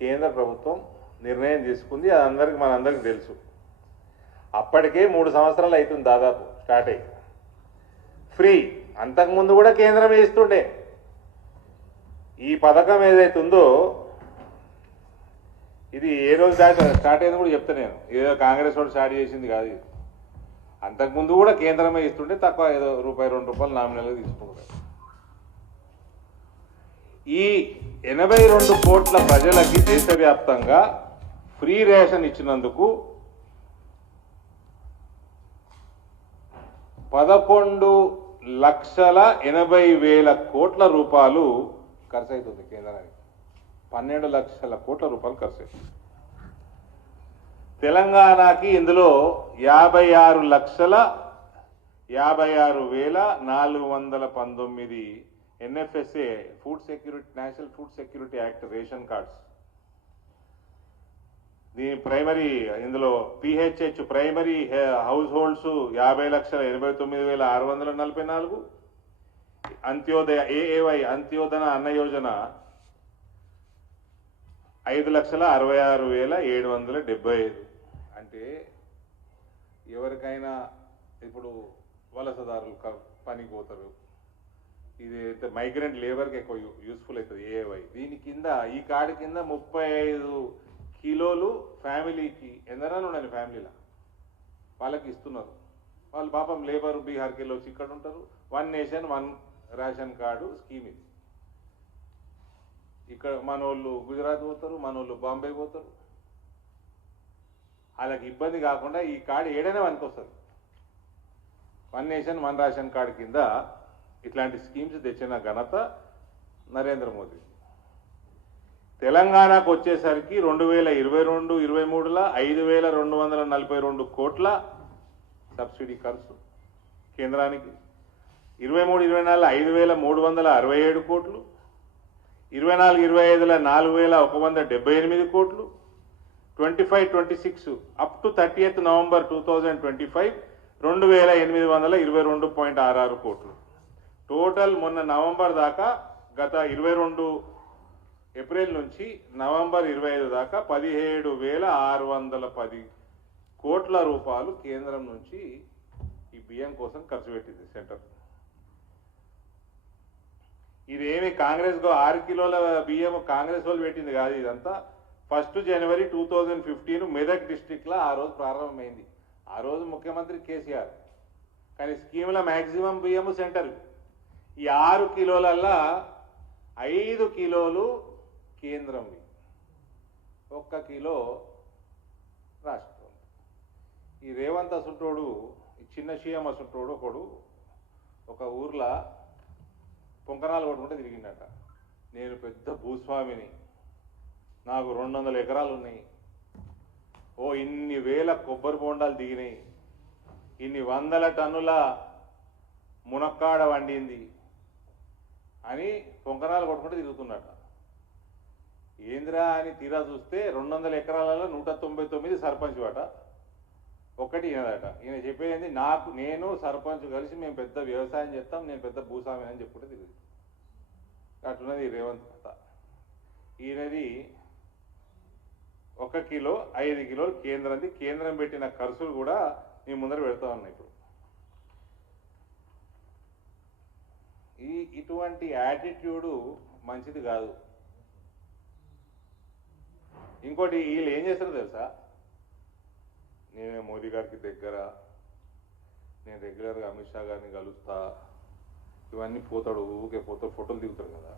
కేంద్ర ప్రభుత్వం నిర్ణయం తీసుకుంది. అది మనందరికీ తెలుసు. అప్పటికే 3 సంవత్సరాలు అవుతుంది దాదాపు స్టార్ట్ అయ్యి. ఫ్రీ అంతకుముందు కూడా కేంద్రమే ఇస్తుండే. ఈ పథకం ఏదైతే ఉందో ఇది ఏ రోజు స్టార్ట్ అయింది కూడా చెప్తా నేను. ఏదో కాంగ్రెస్ వాళ్ళు స్టార్ట్ చేసింది కాదు ఇది. అంతకుముందు కూడా కేంద్రమే ఇస్తుంటే తక్కువ ఏదో ₹1-2 నామినల్గా తీసుకుంటారు. ఈ 82 కోట్ల ప్రజలకి దేశవ్యాప్తంగా ఫ్రీ రేషన్ ఇచ్చినందుకు 11,80,000 కోట్ల రూపాయలు ఖర్చు అవుతుంది కేంద్రానికి. 12 లక్షల కోట్ల రూపాయలు ఖర్చు అవుతుంది. తెలంగాణకి ఇందులో 56,56,419 NFSA national food security act ration cards. దీని ప్రైమరీ ఇందులో PHH primary house holds 50,89,644. Antyodaya AAY అంత్యోదన అన్న యోజన 5,66,775. అంటే ఎవరికైనా ఇప్పుడు వలసదారులు పనికి పోతారు, ఇది మైగ్రెంట్ లేబర్కి ఎక్కువ యూస్ఫుల్ అవుతుంది AAY. దీని కింద ఈ కార్డు కింద 35 కిలోలు ఫ్యామిలీకి ఎందరైనా ఉండండి ఫ్యామిలీలో వాళ్ళకి ఇస్తున్నారు. వాళ్ళు పాపం లేబర్ బీహార్కి వెళ్ళి వచ్చి ఇక్కడ ఉంటారు. 1 నేషన్ 1 రేషన్ కార్డు స్కీమ్ ఇది. ఇక్కడ మనోళ్ళు గుజరాత్ పోతారు, మనోళ్ళు బాంబే పోతారు. వాళ్ళకి ఇబ్బంది కాకుండా ఈ కార్డు ఏడైనా వస్తుంది. 1 నేషన్ 1 రేషన్ కార్డు కింద ఇట్లాంటి స్కీమ్స్ తెచ్చిన ఘనత నరేంద్ర మోదీ. తెలంగాణకు వచ్చేసరికి 2022-23లో 5,242 కోట్ల సబ్సిడీ ఖర్చు కేంద్రానికి. 23-24లో 5,367 కోట్లు. 24-25లో 4,178 కోట్లు. 25-26 అప్ టు 30th November 2025 2,822.66 కోట్లు. టోటల్ మొన్న నవంబర్ దాకా గత 22 ఏప్రిల్ నుంచి నవంబర్ 25 దాకా 17,610 కోట్ల రూపాయలు కేంద్రం నుంచి ఈ బియ్యం కోసం ఖర్చు పెట్టింది సెంటర్. ఇదేమి కాంగ్రెస్ 6 కిలోల బియ్యం కాంగ్రెస్ వాళ్ళు పెట్టింది కాదు. ఇదంతా 1 జనవరి 2015 మెదక్ డిస్టిక్లో ఆ రోజు ప్రారంభమైంది. ఆ రోజు ముఖ్యమంత్రి కేసీఆర్. కానీ స్కీముల మ్యాక్సిమం బియ్యము సెంటర్. ఈ 6 కిలోలల్లా 5 కిలోలు కేంద్రంవి, 1 కిలో రాష్ట్రం. ఈ రేవంత్ అసుంటోడు, ఈ చిన్న సీఎం అసుంటోడు ఒకడు ఒక ఊర్లో పొంకనాలు కొట్టుకుంటే తిరిగిండట. నేను పెద్ద భూస్వామిని, నాకు 200 ఎకరాలు ఉన్నాయి, ఇన్ని వేల కొబ్బరి బొండాలు దిగినాయి, ఇన్ని 100 టన్నుల మునక్కాడ వండింది అని పొంకనాలు కొట్టుకుంటే తిరుగుతున్నట. ఏంద్రా అని తీరా చూస్తే 200 ఎకరాలలో 199 సర్పంచ్ వాట, ఒక్కటి ఈయనదట. ఈయన చెప్పేది నేను సర్పంచ్ కలిసి మేము పెద్ద వ్యవసాయం చేస్తాం, నేను పెద్ద భూస్వామి అని చెప్పుకుంటే తిరుగుతుంది. అట్లున్నది రేవంత్ కథ. ఈయనది 1 కిలో 5 కిలోలు కేంద్రంది. కేంద్రం పెట్టిన ఖర్చులు కూడా మీ ముందర పెడతా ఉన్నాయి. ఇప్పుడు ఇటువంటి యాటిట్యూడు మంచిది కాదు. ఇంకోటి వీళ్ళు ఏం చేస్తారో తెలుసా, నేనే మోదీ గారికి దగ్గర, నేను రెగ్యులర్గా అమిత్ షా గారిని కలుస్తా, ఇవన్నీ పోతాడు, ఊకే పోతాడు, ఫోటోలు దిగుతాడు కదా.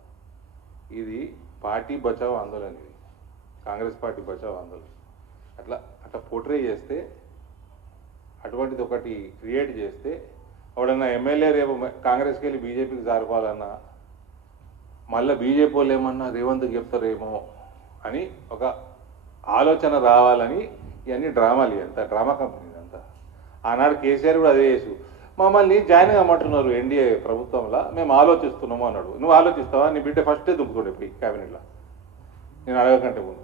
ఇది పార్టీ బచావ్ ఆందోళన. ఇది కాంగ్రెస్ పార్టీ బచావ్ ఆందోళన. అట్లా పోర్ట్రే చేస్తే, అటువంటిది ఒకటి క్రియేట్ చేస్తే, ఎవడన్నా ఎమ్మెల్యే రేపు కాంగ్రెస్కి వెళ్ళి బీజేపీకి జారుకోవాలన్నా మళ్ళీ బీజేపీ వాళ్ళు ఏమన్నా రేవంత్కి చెప్తారేమో అని ఒక ఆలోచన రావాలని ఇవన్నీ డ్రామాలు. ఇదంతా డ్రామా కంపెనీ ఇదంతా. ఆనాడు కేసీఆర్ కూడా అదే చేసు, మమ్మల్ని జాయిన్ కమ్మంటున్నారు ఎన్డీఏ ప్రభుత్వంలో, మేము ఆలోచిస్తున్నాము అన్నాడు. నువ్వు ఆలోచిస్తావా? నీ బిడ్డ ఫస్టే దుంకుతాడు ఇప్పుడు క్యాబినెట్లో, నేను అడగకంటే ముందు.